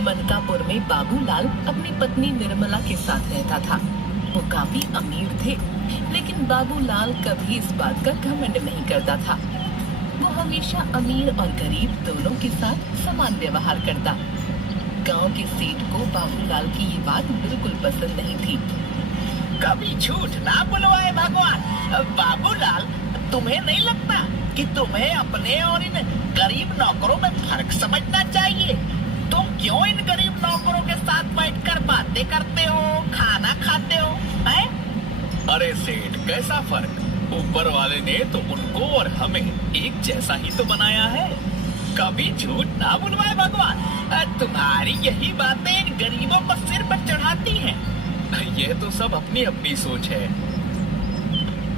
मनकापुर में बाबूलाल अपनी पत्नी निर्मला के साथ रहता था। वो काफी अमीर थे, लेकिन बाबूलाल कभी इस बात का घमंड नहीं करता था। वो हमेशा अमीर और गरीब दोनों के साथ समान व्यवहार करता। गांव के सेठ को बाबूलाल की ये बात बिल्कुल पसंद नहीं थी। कभी झूठ ना बुलवाए भगवान। बाबूलाल, तुम्हें नहीं लगता कि तुम्हें अपने और इन गरीब नौकरों में फर्क समझना चाहिए? तुम क्यों इन गरीब नौकरों के साथ बैठकर बातें करते हो, खाना खाते हो, हैं? अरे सेठ, कैसा फर्क? ऊपर वाले ने तो उनको और हमें एक जैसा ही तो बनाया है। कभी झूठ ना बुलवाए भगवान। तुम्हारी यही बातें इन गरीबों को सिर पर चढ़ाती हैं। ये तो सब अपनी अपनी सोच है।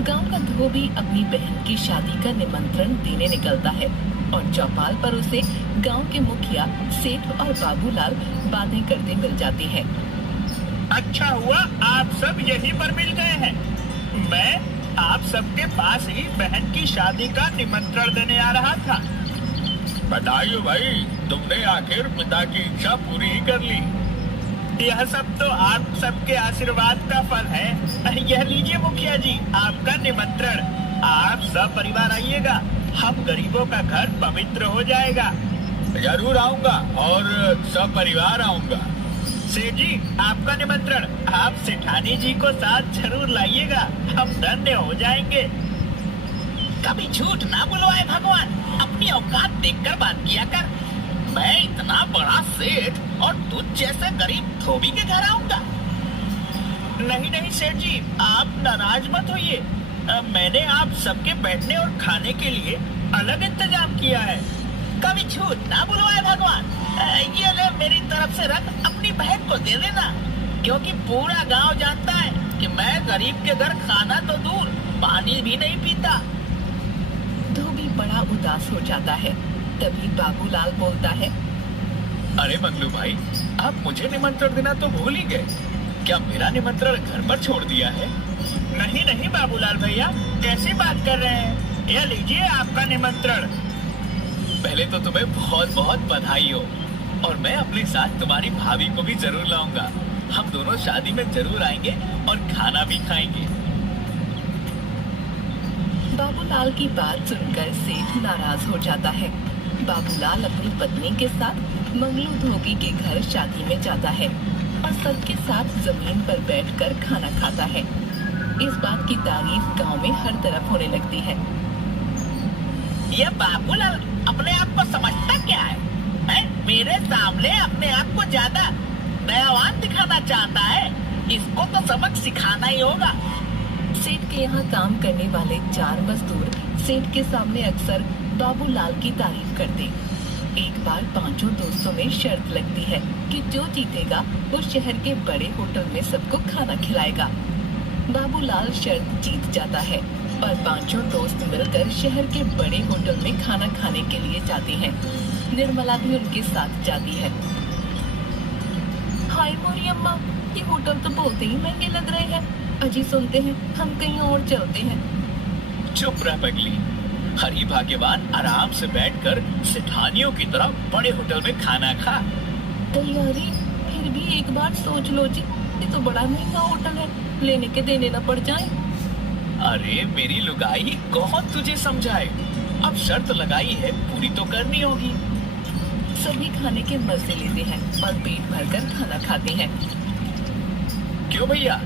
गांव का धोबी अपनी बहन की शादी का निमंत्रण देने निकलता है और चौपाल पर उसे गांव के मुखिया सेठ और बाबूलाल बातें करते मिल जाते हैं। अच्छा हुआ आप सब यहीं पर मिल गए हैं। मैं आप सबके पास ही बहन की शादी का निमंत्रण देने आ रहा था। बताइए भाई, तुमने आखिर पिता की इच्छा पूरी ही कर ली। यह सब तो आप सबके आशीर्वाद का फल है। यह लीजिए मुखिया जी, आपका निमंत्रण। आप सब परिवार आइएगा, हम गरीबों का घर पवित्र हो जाएगा। जरूर आऊंगा और सब परिवार आऊंगा। सेठ जी, आपका निमंत्रण। आप सेठानी जी को साथ जरूर लाइएगा, हम धन्य हो जाएंगे। कभी झूठ ना बुलवाए भगवान। अपनी औकात देखकर बात किया कर। मैं इतना बड़ा सेठ और तुझ जैसे गरीब धोबी के घर आऊंगा? नहीं नहीं सेठ जी, आप नाराज मत होइए। मैंने आप सबके बैठने और खाने के लिए अलग इंतजाम किया है। कभी झूठ ना बुलवाए भगवान। ये ले, मेरी तरफ से रख, अपनी बहन को दे देना, क्योंकि पूरा गांव जानता है कि मैं गरीब के घर खाना तो दूर पानी भी नहीं पीता। धोबी बड़ा उदास हो जाता है। तभी बाबूलाल बोलता है, अरे मंगलू भाई, आप मुझे निमंत्रण देना तो भूल ही गए। क्या मेरा निमंत्रण घर पर छोड़ दिया है? नहीं नहीं बाबूलाल भैया, कैसी बात कर रहे हैं? यह लीजिए आपका निमंत्रण। पहले तो तुम्हें बहुत बहुत बधाई हो, और मैं अपने साथ तुम्हारी भाभी को भी जरूर लाऊंगा। हम दोनों शादी में जरूर आएंगे और खाना भी खाएंगे। बाबूलाल की बात सुनकर सेठ नाराज हो जाता है। बाबूलाल अपनी पत्नी के साथ मंगलू धोबी के घर शादी में जाता है और सबके साथ जमीन पर बैठकर खाना खाता है। इस बात की तारीफ गांव में हर तरफ होने लगती है। यह बाबूलाल अपने आप को समझता क्या है? मेरे सामने अपने आप को ज्यादा दयावान दिखाना चाहता है। इसको तो सबक सिखाना ही होगा। सेठ के यहाँ काम करने वाले 4 मजदूर सेठ के सामने अक्सर बाबूलाल की तारीफ करते। एक बार 5 दोस्तों में शर्त लगती है कि जो जीतेगा वो शहर के बड़े होटल में सबको खाना खिलाएगा। बाबूलाल शर्त जीत जाता है और 5 दोस्त मिलकर शहर के बड़े होटल में खाना खाने के लिए जाते हैं। निर्मला भी उनके साथ जाती है। हाय मोरी अम्मा, ये होटल तो बहुत ही महंगे लग रहे हैं। अजी सुनते हैं, हम कहीं और चलते हैं। चुप रह पगली। हरी भाग्यवान आराम से बैठकर सेठानियों की तरह बड़े होटल में खाना खा। तैयारी, फिर भी एक बार सोच लो जी, ये तो बड़ा महंगा होटल है, लेने के देने न पड़ जाए। अरे मेरी लुगाई, कौन तुझे समझाए? अब शर्त लगाई है, पूरी तो करनी होगी। सभी खाने के मजे लेते हैं और पेट भरकर खाना खाते हैं। क्यों भैया,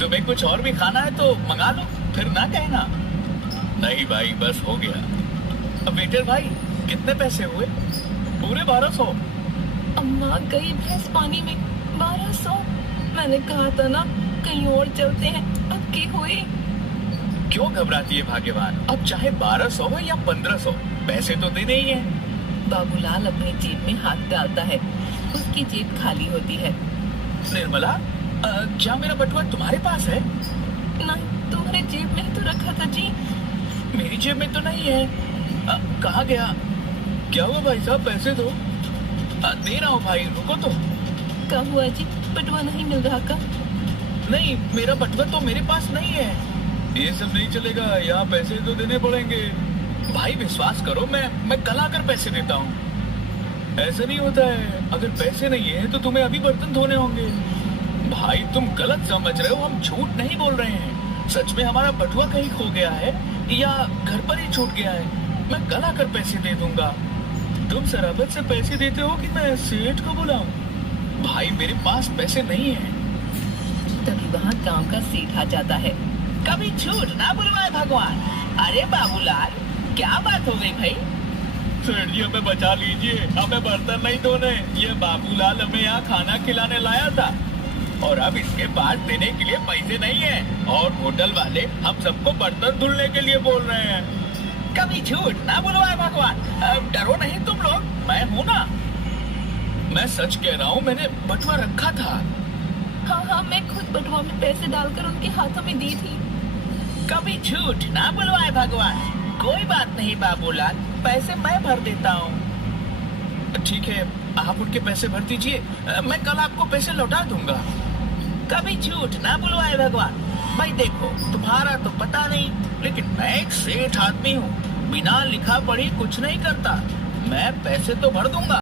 तुम्हें कुछ और भी खाना है तो मंगा लो, फिर ना कहना। नहीं भाई, बस हो गया। अब वेटर भाई, कितने पैसे हुए? पूरे 1200। अम्मा गई भैंस पानी में। 1200? मैंने कहा था ना, कहीं और चलते हैं। अब की हुई? क्यों घबराती है भाग्यवान? अब चाहे 1200 हो या 1500, पैसे तो देने ही हैं। बाबूलाल अपनी जेब में हाथ डालता है। उसकी जेब खाली होती है। निर्मला, क्या मेरा बटुआ तुम्हारे पास है? नहीं, तुम्हारे जेब में ही तो रखा था जी। मेरी जेब में तो नहीं है। कहाँ गया? क्या हुआ भाई साहब, पैसे दो। दे रहा हूँ भाई, रुको तो। क्या हुआ जी, बटुआ नहीं मिल रहा का? नहीं, मेरा बटुआ तो मेरे पास नहीं है। ये सब नहीं चलेगा, यहाँ पैसे तो देने पड़ेंगे। भाई विश्वास करो, मैं कल आकर पैसे देता हूँ। ऐसा नहीं होता है, अगर पैसे नहीं है तो तुम्हें अभी बर्तन धोने होंगे। भाई तुम गलत समझ रहे हो, हम झूठ नहीं बोल रहे हैं। सच में हमारा बटुआ कहीं खो गया है या घर पर ही छूट गया है। मैं कल आकर पैसे दे दूंगा। तुम शराबत से पैसे देते हो कि मैं सेठ को बुलाऊं? भाई मेरे पास पैसे नहीं है। तभी वहाँ गांव का सेठ आ जाता है। कभी झूठ ना बुलवाए भगवान। अरे बाबूलाल, क्या बात हो गई भाई? सेठ जी हमें बचा लीजिए, हमें बर्तन नहीं धोने। ये बाबूलाल हमें यहाँ खाना खिलाने लाया था और अब इसके पास देने के लिए पैसे नहीं है और होटल वाले हम सबको बर्तन धुलने के लिए बोल रहे हैं। कभी झूठ ना बुलवाए भगवान। डरो नहीं तुम लोग, मैं हूँ ना। मैं सच कह रहा हूँ, मैंने बटुआ रखा था। हाँ, मैं खुद बटुआ में पैसे डालकर उनके हाथों में दी थी। कभी झूठ ना बुलवाए भगवान। कोई बात नहीं बाबूलाल, पैसे मैं भर देता हूँ। ठीक है, आप उनके पैसे भर दीजिए, मैं कल आपको पैसे लौटा दूंगा। कभी झूठ ना बुलवाए भगवान। भाई देखो, तुम्हारा तो पता नहीं, लेकिन मैं एक सेठ आदमी हूँ, बिना लिखा पढ़ी कुछ नहीं करता। मैं पैसे तो भर दूंगा।